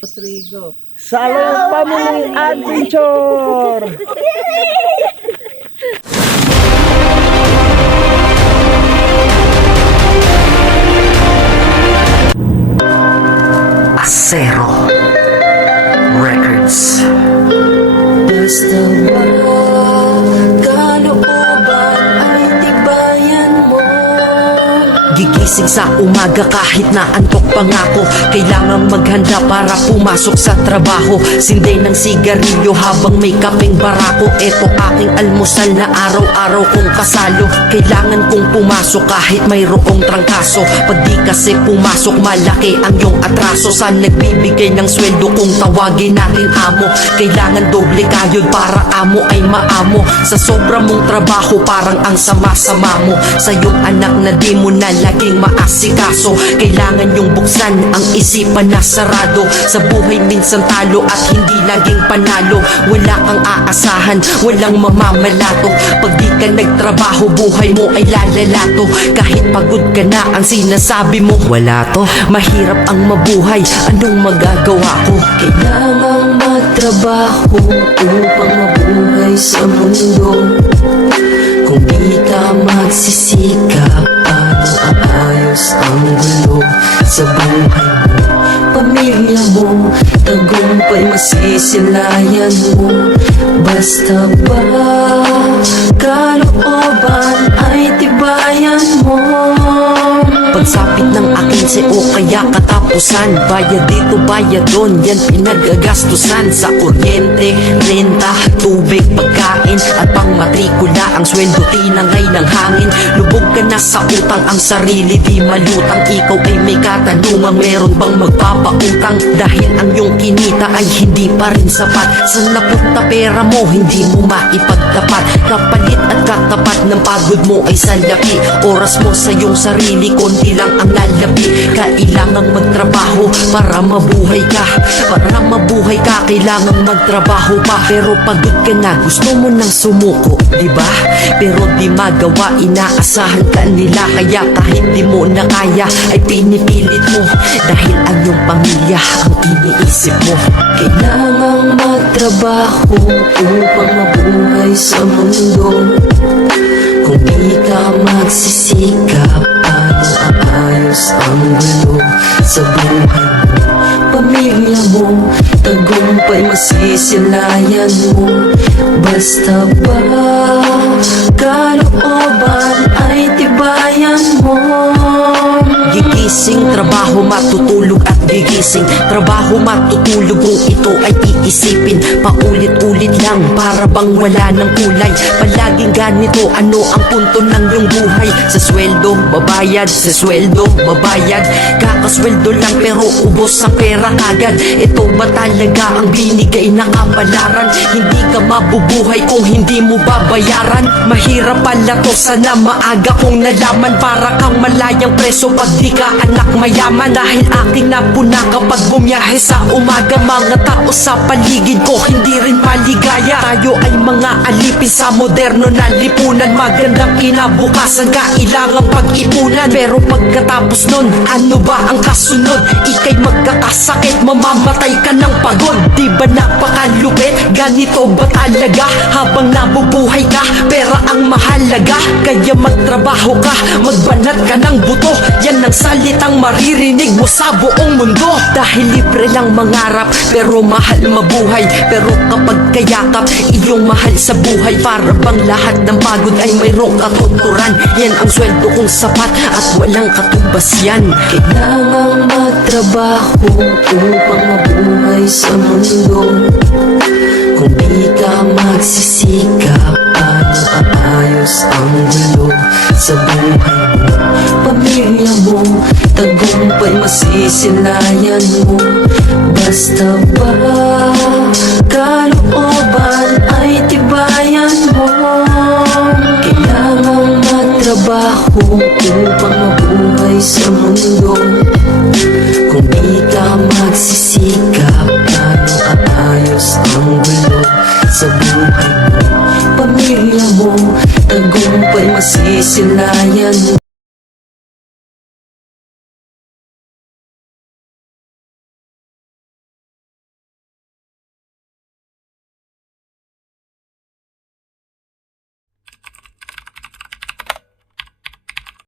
Rodrigo. Salong Family Adventure! Acero Records. Basta ba kalooban ay tibayan mo? Gigising sa umaga kahit na antok pa nga ako. Kailangang maghanda para pumasok sa trabaho. Sinday ng sigarilyo habang may kapeng barako. Eto aking almusal na araw-araw kong kasalo. Kailangan kong pumasok kahit mayroong trangkaso. Pag di kasi pumasok malaki ang iyong atraso. Sa nagbibigay ng sweldo kung tawagin natin amo. Kailangan doble kayod para amo ay maamo. Sa sobra mong trabaho parang ang sama-sama mo. Sa iyong anak na di mo na laging maasikaso. Kailangan yung buksan ang isipan na sarado. Sa buhay minsan talo at hindi laging panalo. Wala kang aasahan, walang mamamalato. Pag di ka nagtrabaho buhay mo ay lalalato. Kahit pagod ka na ang sinasabi mo wala to. Mahirap ang mabuhay, anong magagawa ko? Kailangang magtrabaho upang mabuhay sa mundo. Kung di ka magsisikap, paano aayos ang gulo sa buhay mo? Pamilya mo, tagumpay masisilayan mo. Basta ba kalooban ay tibayan mo? Pagsapit ng aking CEO kaya katapusan. Bayad dito, bayad doon, yan pinagagastusan. Sa kuryente, renta, tubig, pagkain at pang matrikula. Ang sweldo tinangay ng hangin. Lubog ka na sa utang, ang sarili di malutang. Ikaw ay may katanungan, meron bang magpapautang? Dahil ang iyong kinita ay hindi pa rin sapat. Saan napunta pera mo, hindi mo maipagtapat. Kapalit at katapat ng pagod mo ay salapi. Oras mo sa iyong sarili, konti lang ang lalabi. Kailangang magtrabaho para mabuhay ka. Para mabuhay ka, kailangang magtrabaho pa. Pero pagod ka na, gusto mo nang sumuko, diba? Pero di magawa, inaasahan ka nila. Kaya kahit di mo na kaya, ay pinipilit mo. Dahil ang iyong pamilya ang iniisip mo. Kailangang magtrabaho upang mabuhay sa mundo. Kung di ka magsisikap, paano aayos ang gulo sa buhay mo? Pamilya mo, tagumpay masisilayan mo. Basta ba kalooban ay tibayan mo? Gigising, trabaho, matutulog at gigising. Trabaho, matutulog kung ito ay iisipin. Paulit-ulit lang, para bang wala ng kulay. Palaging ganito, ano ang punto ng iyong buhay? Sa sweldo, babayad, sa sweldo, babayad. Kakasweldo lang pero ubos ang pera kagad. Ito ba talaga ang binigay na kapalaran? Hindi ka mabubuhay kung hindi mo babayaran. Mahirap pala to, sana maaga kong nalaman. Para kang malayang preso pag di ka anak mayaman. Dahil aking napuna kapag bumiyahe sa umaga. Mga tao sa paligid ko hindi rin maligaya. Tayo ay mga alipin sa moderno na lipunan. Magandang kinabukasan, kailangang pag-ipunan. Pero pagkatapos nun, ano ba ang kasunod? Ika'y magkakasakit, mamamatay ka ng pagod. Di ba napakalupit? Ganito ba talaga? Habang nabubuhay ka, pera ang mahalaga. Kaya magtrabaho ka, magbanat ka ng buto. Yan ang salitang maririnig mo sa buong mundo. Dahil libre lang mangarap, pero mahal mabuhay. Pero kapag kayakap, iyong mahal sa buhay. Para bang lahat ng pagod ay mayroong katuturan. Yan ang sweldo kong sapat at walang katumbas yan. Kailangang magtrabaho upang mabuhay sa mundo. Kung di ka magsisikap, paano aayos ang gulo sa buhay mo? Pamilya mo, tagumpay masisilayan mo. Basta ba kalooban ay tibayan mo? Kailangang magtrabaho upang mabuhay sa mundo. Kung di ka magsisikap, paano aayos ang gulo sa buhay mo? Pamilya mo, tagumpay masisilayan mo.